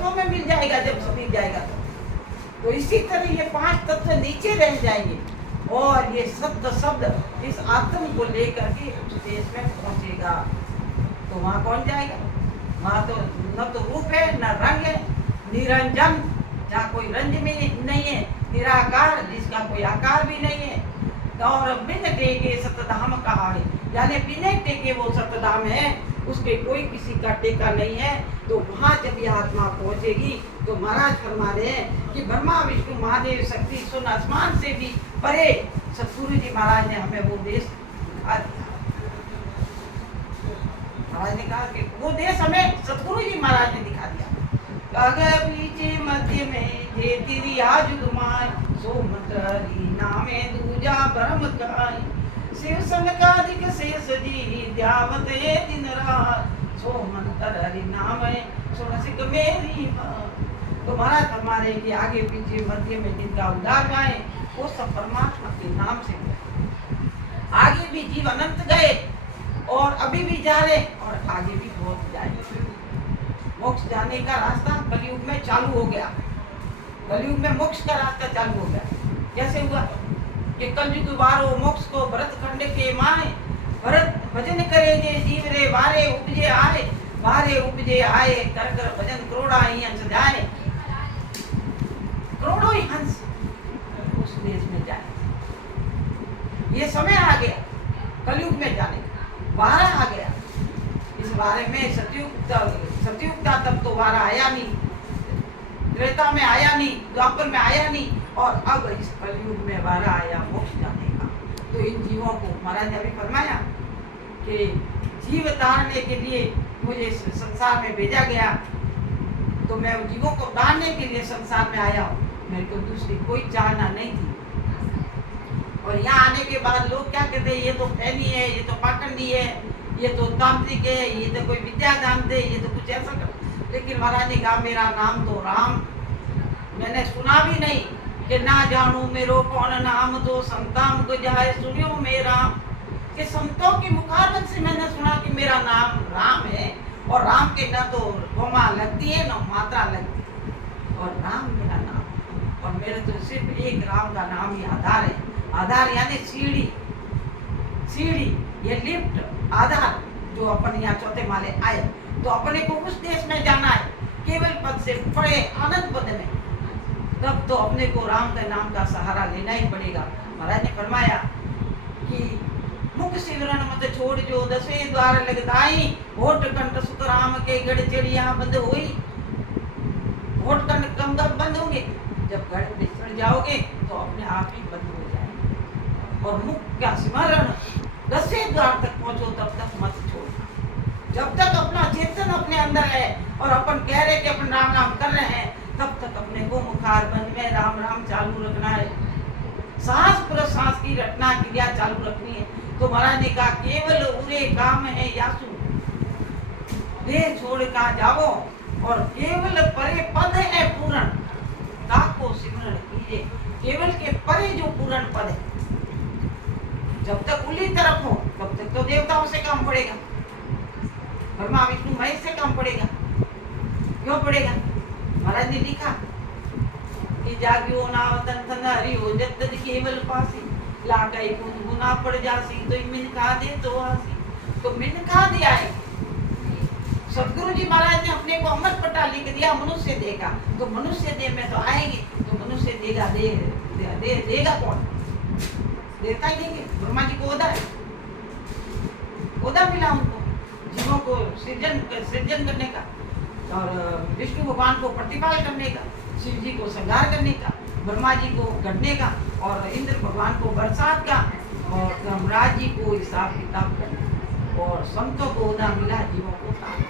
तो में मिल जाएगा जब मिल जाएगा तो इसी तरह ये 5 तत्व नीचे रह जाएंगे और ये सत्य शब्द इस आत्म को लेकर के उस देश में पहुंचेगा। तो वहां कौन जाएगा? वहां तो न तो रूप है न रंग है, निरंजन जहाँ कोई रंग में नहीं है, निराकार जिसका कोई आकार भी नहीं है। और बिन टेके सतधाम कहा है, यानी बिना टेके वो सतधाम है, उसके कोई किसी का टेका नहीं है। तो वहां जब यह आत्मा पहुंचेगी तो महाराज फरमा रहे हैं कि ब्रह्मा विष्णु महादेव शक्ति सुन आसमान से भी परे सतगुरु जी महाराज ने हमें वो देश दिखा दिया। महाराज ने कहा कि वो देश हमें सतगुरु जी महाराज ने दिखा दिया। नीचे मध्य में जे तेरी आज दुमाय सो मंत्री नामे दूजा ब्रह्म काय शिव सनकादिक शेष जी ध्यावत ये दिन रात सो मंत्र हरि नाम है सुनसिक मेरी तो महाराज फरमा रहे कि आगे पीछे मध्य में जिनका उद्धार गाए वो सब परमात्मा के नाम से गए। आगे भी जीव अनंत गए और अभी भी जा रहे और आगे भी बहुत जाएंगे। मोक्ष जाने का रास्ता कलयुग में चालू हो गया। कलयुग में मोक्ष का रास्ता चालू हो गया। कैसे हुआ कि कलयुग वारो मोक्ष को भरत खंड के माए भरत भजन करे जे जीव रे वारे उपजे आए वारे उपजे आए कर कर भजन करोड़ा ही हंस जाए। करोड़ों ही हंस उस देश में जाए। ये समय आ गया कलयुग में जाने का, वारा आ गया। इस बारे में सतयुग था तब तो वारा आया नहीं, त्रेता में आया नहीं, द्वापर में आया नहीं और अब इस कलयुग में वारा आया मोक्ष जाने का। तो इन जीवों को महाराज ने अभी फरमाया कि जीव तारने के लिए मुझे संसार में भेजा गया, तो मैं जीवों को तारने के लिए संसार में आया हूँ। मेरे को दूसरी कोई चाहना नहीं थी। और यहाँ आने के बाद लोग क्या कहते हैं, ये तो फैनी है, ये तो पाखंडी है, ये तो तांत्रिक है, ये तो कोई विद्या जानते, ये तो कुछ ऐसा कर। लेकिन महाराज ने कहा मेरा नाम तो राम, मैंने सुना भी नहीं कि ना जानू मेरो कौन नाम तो संताम को जाए सुनियो मेरा। कि संतों के मुखारबिन से मैंने सुना कि मेरा नाम राम है और राम के न तो गोमा लगती है न मात्रा लगती है और राम मेरा नाम। और मेरे तो सिर्फ एक राम का नाम ही आधार है। आधार यानी सीढ़ी, सीढ़ी ये लिफ्ट आधार जो अपन यहाँ चौथे माले आए तो अपने को उस देश में जाना है केवल पद से पड़े आनंद पद में, तब तो अपने को राम के नाम का सहारा लेना ही पड़ेगा। महाराज ने फरमाया कि मुख सिमरन मत छोड़ जो 10वें द्वार लगताई होठ कंठ सुत राम के गढ़ चिड़िया बंद हुई। होठ कंठ कम बंद होंगे, जब गढ़ में चढ़ जाओगे तो अपने आप ही बंद हो जाएंगे। और मुख का सिमरन 10वें द्वार तक पहुंचो तब तक मत छोड़ना। जब तक अपना चेतन अपने अंदर है और अपन कह रहे कि अपन राम राम कर रहे हैं, तब तक अपने को मुखार बंद में राम राम चालू रखना है। सांस प्रश्वास की रटना क्रिया चालू रखनी है। तो महाराज ने कहा केवल उरे काम है यासु, देह छोड़ का जाओ और केवल परे पद है पूर्ण ताको सिमरण कीजिए। केवल के परे जो पूर्ण पद है, जब तक उली तरफ हो तब तक तो देवताओं से काम पड़ेगा, ब्रह्मा विष्णु महेश से काम पड़ेगा। क्यों पड़ेगा? महाराज ने लिखा कि जाग्यो नावतन थन हरि हो जत केवल पासी लागाई गुना पड़ जासी तो मिनखा दे तो आसी। तो मिनखा दिया है सदगुरु जी महाराज ने अपने को अमर पट्टा लिख दिया मनुष्य देगा। तो मनुष्य देह में तो आएंगे तो मनुष्य देगा देगा कौन? देवता ही देंगे। ब्रह्मा जी को ओदा है, ओदा मिला उनको जीवों को सृजन करने का और विष्णु भगवान को प्रतिपाल करने का, शिव जी को संहार करने का, ब्रह्मा जी को गढ़ने का और इंद्र भगवान को बरसात का और धर्मराज जी को हिसाब किताब करना। और संतों को ओदा मिला, जीवों को ताप।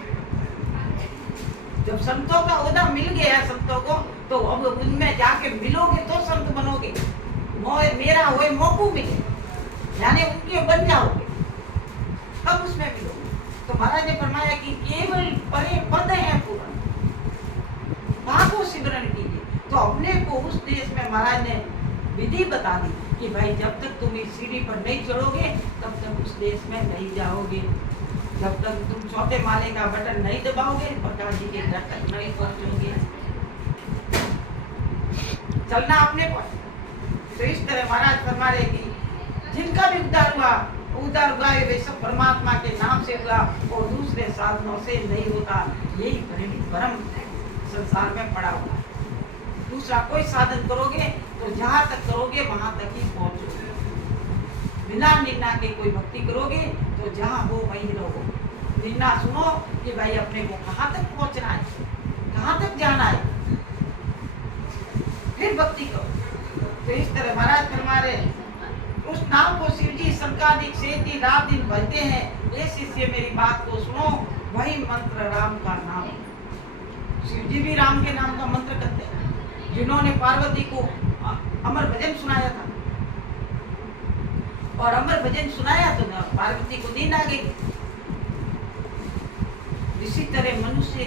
जब संतों का ओदा मिल गया संतों को तो अब उनमें जाके मिलोगे तो संत बनोगे। मेरा होए मोकू मिले यानी उनके बन जाओगे तब उसमें मिलोगे। तो महाराज ने फरमाया कि केवल परे पद है पूर्ण ताको सिमरण कीजिए। तो अपने को उस देश में महाराज ने विधि बता दी कि भाई जब तक तुम इस सीढ़ी पर नहीं चढ़ोगे तब तक उस देश में नहीं जाओगे। जब तक तुम चौथे माले का बटन नहीं दबाओगे प्रकाश जी के घर तक नहीं पहुंचोगे। चलना अपने पर। तो इस तरह महाराज फरमा रहे कि जिनका भी उद्धार हुआ है वे सब परमात्मा के नाम से हुआ और दूसरे साधनों से नहीं होता। यही परिणित परम संसार में पड़ा हुआ है। दूसरा कोई साधन करोगे तो जहाँ तक करोगे वहां तक ही पहुंचोगे। बिना निन्ना के कोई भक्ति करोगे तो जहाँ हो वहीं रहो। निन्ना सुनो कि भाई अपने को कहाँ तक पहुंचना है, कहाँ तक जाना है, फिर भक्ति करो। तो इस तरह महाराज फरमा रहे उस नाम को शिव जी शंकादिक सेती रात दिन भजते हैं। ये शिष्य मेरी बात को सुनो, वही मंत्र राम का नाम है। शिव जी भी राम के नाम का मंत्र करते हैं। जिन्होंने पार्वती को अमर भजन सुनाया था और अमर भजन सुनाया तो पार्वती को नींद आ गई। इसी तरह मनुष्य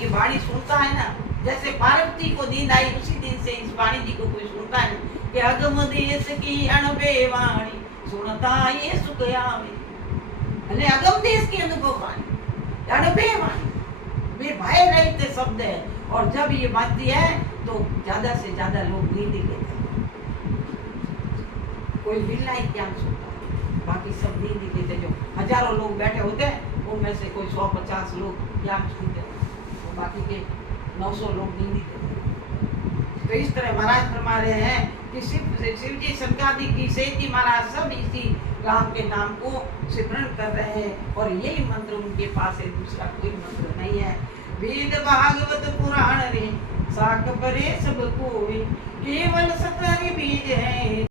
ये वाणी सुनता है ना, जैसे पार्वती को नींद आई उसी दिन से इस वाणी जी को कोई सुनता है कि अगम देश की अणबे वाणी सुनता ये सुख आवे। अने अगम देश की अनुभव वाणी अणबे वाणी वे भय रहित शब्द है। और जब ये बाजती है तो ज्यादा से ज्यादा लोग नींद लेते हैं। कोई बिल्ला ही ज्ञान सुनता है, बाकी सब नींद लेते। जो हजारों लोग बैठे होते हैं उनमें से कोई 150 लोग ज्ञान सुनते हैं, बाकी के 900 लोग नींद लेते हैं। तो इस तरह महाराज फरमा रहे हैं कि शिव जी शंकादिक की सेती महाराज सब इसी राम के नाम को सिमरण कर रहे हैं और यही मंत्र उनके पास है, दूसरा कोई मंत्र नहीं है। वेद भागवत पुराण रे साख परे सब कोई केवल सतहरि बीज है।